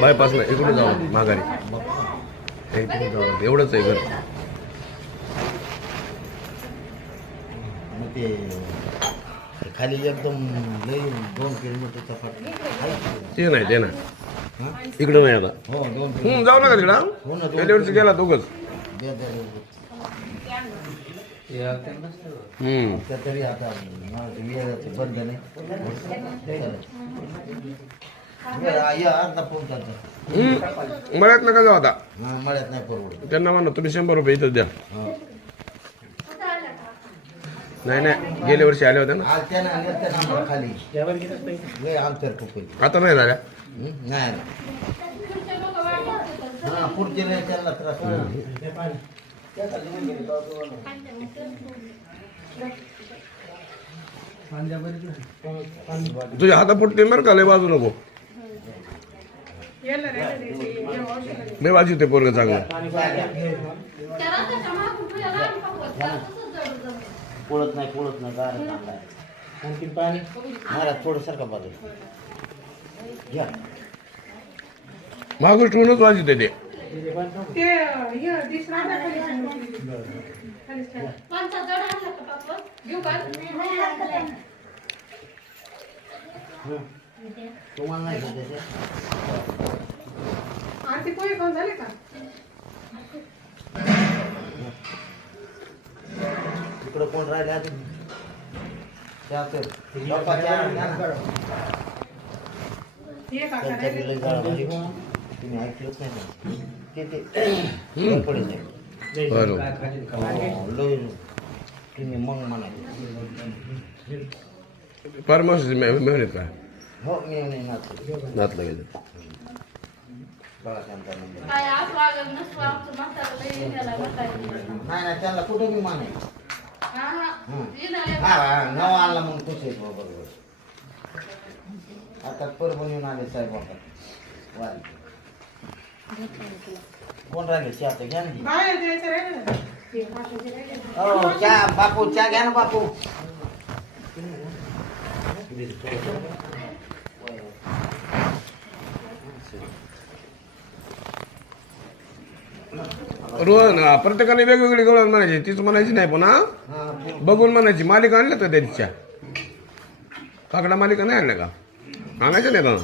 Bypass नाही, इकडे जाऊ माघारी. इकडे जाऊ, एवढंच आहे घर. ते खाली एकदम लई 2 किलोमीटरचा फरक. ते नाही इकडं नाही आता. हो 2 जाऊ नका तिकडं. गेल्या वर्षी गेला दोघच. तरी आता बंद नाही. अर्धा पोहोचायचं मळ्यात नका जाऊ आता. मळ्यात नाही परवडत. त्यांना म्हणा तुम्ही 100 रुपये इथंच द्या. नाही गेल्या वर्षी आले होते ना. खाली अंतर खूप आता नाही झाल्या. नाही पुढचे त्यांना त्रास. तुझ्या हाता फुटते बरं का, लय बाजू नको. लय बाजू ते पोरग चांगलं. पोळत नाही गार आणखी पाणी मला थोडंसारखं बाजू घ्या. मागून ठेवूनच वाजत ते. तुम्हाला नाही इकडं कोण राहिले आधी तुम्ही ऐकलंच नाही तुम्ही मग म्हणा. फार्मसी मेहनत काय. हो मी नातलं गेलं. नाही त्यांना कुठे मी माने. नवा आणला म्हणून खुश आहे बरोबर. आता परभणीहून आले साहेब. आता कोण राहिले चहा घ्या ना. हो चहा बापू चहा घ्या ना बापू. रोहन प्रत्येकाने वेगवेगळी गवळण म्हणायची. तीच म्हणायची नाही पुन्हा बघून म्हणायची. मालिका आणल्या का त्याच्या काकडा मालिका नाही आणल्या का. आणायचं नाही का.